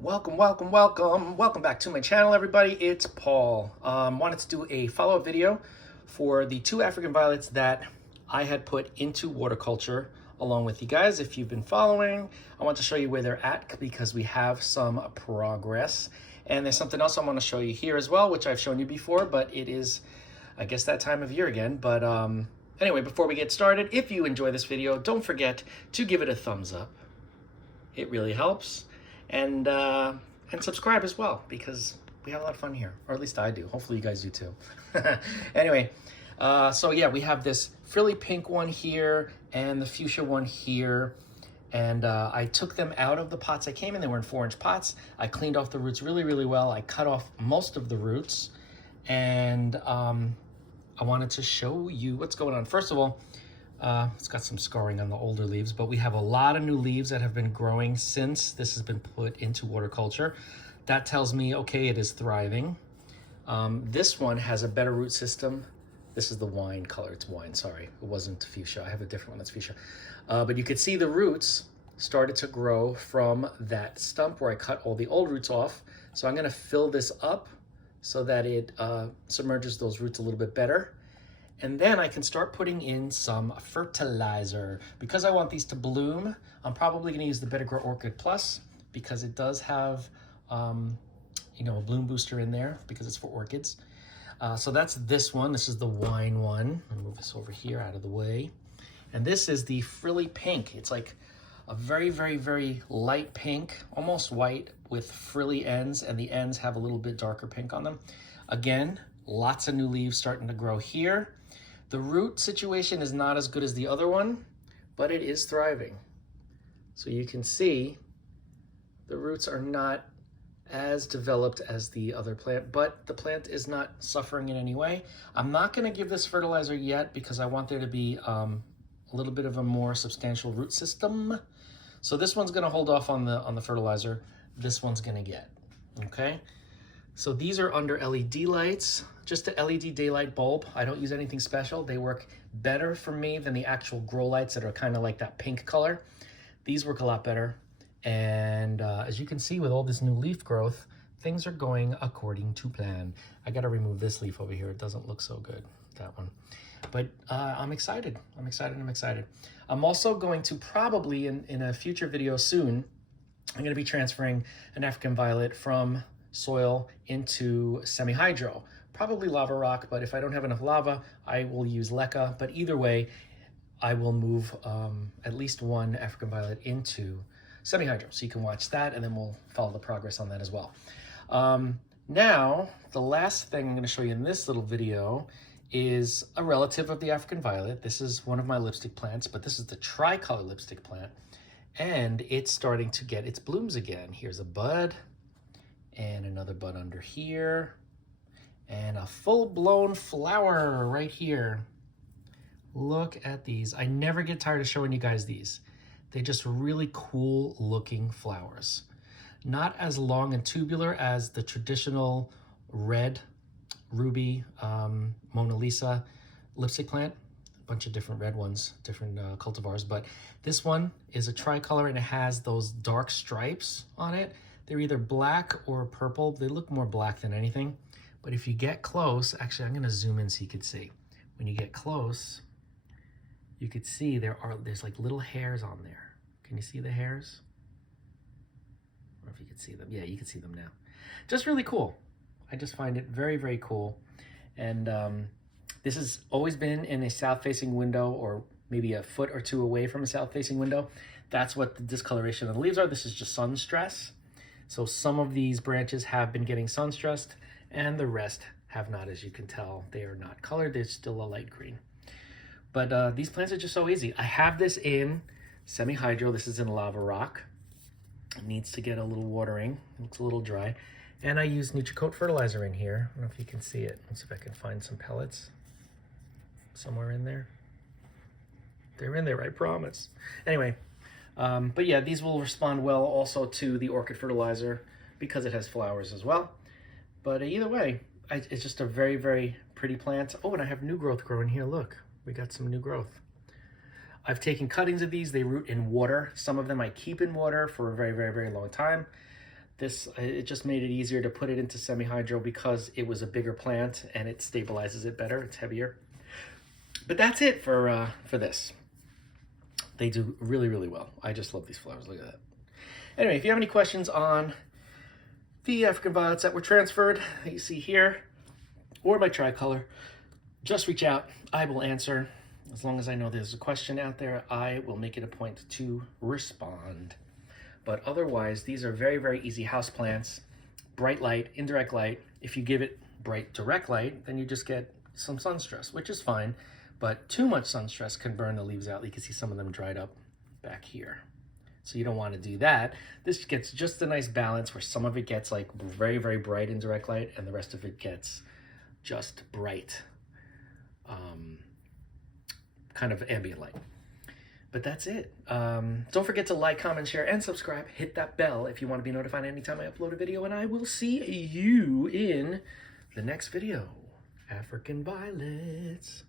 Welcome back to my channel, everybody. It's Paul. Wanted to do a follow-up video for the two African violets that I had put into water culture along with you guys. If you've been following, I want to show you where they're at because we have some progress. And there's something else I want to show you here as well, which I've shown you before, but it is, I guess, that time of year again. But anyway, before we get started, if you enjoy this video, don't forget to give it a thumbs up. It really helps. And subscribe as well, because we have a lot of fun here, or at least I do. Hopefully you guys do too. Anyway, so yeah, we have this frilly pink one here and the fuchsia one here. And I took them out of the pots I came in. They were in 4-inch pots. I cleaned off the roots really, really well. I cut off most of the roots. And I wanted to show you what's going on. First of all, it's got some scarring on the older leaves, but we have a lot of new leaves that have been growing since this has been put into water culture. That tells me, okay, it is thriving. This one has a better root system. This is the wine color. It's wine, sorry. It wasn't fuchsia. I have a different one that's fuchsia. But you could see the roots started to grow from that stump where I cut all the old roots off. So I'm gonna fill this up so that it submerges those roots a little bit better. And then I can start putting in some fertilizer. Because I want these to bloom, I'm probably gonna use the Better Grow Orchid Plus because it does have, you know, a bloom booster in there because it's for orchids. So that's this one. This is the wine one. I'll move this over here out of the way. And this is the frilly pink. It's like a very, very, very light pink, almost white with frilly ends, and the ends have a little bit darker pink on them. Again, lots of new leaves starting to grow here. The root situation is not as good as the other one, but it is thriving. So you can see the roots are not as developed as the other plant, but the plant is not suffering in any way. I'm not gonna give this fertilizer yet because I want there to be a little bit of a more substantial root system. So this one's gonna hold off on the fertilizer. This one's gonna get, okay? So these are under LED lights, just a LED daylight bulb. I don't use anything special. They work better for me than the actual grow lights that are kind of like that pink color. These work a lot better. And as you can see with all this new leaf growth, things are going according to plan. I gotta remove this leaf over here. It doesn't look so good, that one. But I'm excited. I'm excited. I'm also going to probably, in a future video soon, I'm gonna be transferring an African violet from soil into semi-hydro, probably lava rock, but if I don't have enough lava, I will use leca. But either way, I will move at least one African violet into semi-hydro. So you can watch that and then we'll follow the progress on that as well. Now, the last thing I'm gonna show you in this little video is a relative of the African violet. This is one of my lipstick plants, but this is the tricolor lipstick plant. And it's starting to get its blooms again. Here's a bud. And another bud under here, and a full-blown flower right here. Look at these. I never get tired of showing you guys these. They're just really cool looking flowers. Not as long and tubular as the traditional red ruby Mona Lisa lipstick plant. A bunch of different red ones, different cultivars, but this one is a tricolor and it has those dark stripes on it. They're either black or purple. They look more black than anything. But if you get close, actually, I'm gonna zoom in so you could see. When you get close, you could see there's like little hairs on there. Can you see the hairs? Or if you could see them. Yeah, you can see them now. Just really cool. I just find it very, very cool. And this has always been in a south-facing window or maybe a foot or two away from a south-facing window. That's what the discoloration of the leaves are. This is just sun stress. So some of these branches have been getting sun stressed and the rest have not, as you can tell. They are not colored, they're still a light green. But these plants are just so easy. I have this in semi-hydro. This is in lava rock. It needs to get a little watering. It looks a little dry. And I use Nutricoat fertilizer in here. I don't know if you can see it. Let's see if I can find some pellets somewhere in there. They're in there, I promise. Anyway. But yeah, these will respond well also to the orchid fertilizer because it has flowers as well. But either way, it's just a very, very pretty plant. Oh, and I have new growth growing here. Look, we got some new growth. I've taken cuttings of these. They root in water. Some of them I keep in water for a very, very, very long time. it just made it easier to put it into semi-hydro because it was a bigger plant and it stabilizes it better. It's heavier. But that's it for this. They do really, really well. I just love these flowers. Look at that. Anyway, if you have any questions on the African violets that were transferred that you see here, or my tricolor, just reach out. I will answer. As long as I know there's a question out there, I will make it a point to respond. But otherwise, these are very, very easy house plants. Bright light, indirect light. If you give it bright direct light, then you just get some sun stress, which is fine. But too much sun stress can burn the leaves out. You can see some of them dried up back here. So you don't want to do that. This gets just a nice balance where some of it gets like very, very bright indirect light and the rest of it gets just bright, kind of ambient light. But that's it. Don't forget to like, comment, share, and subscribe. Hit that bell if you want to be notified anytime I upload a video, and I will see you in the next video. African violets.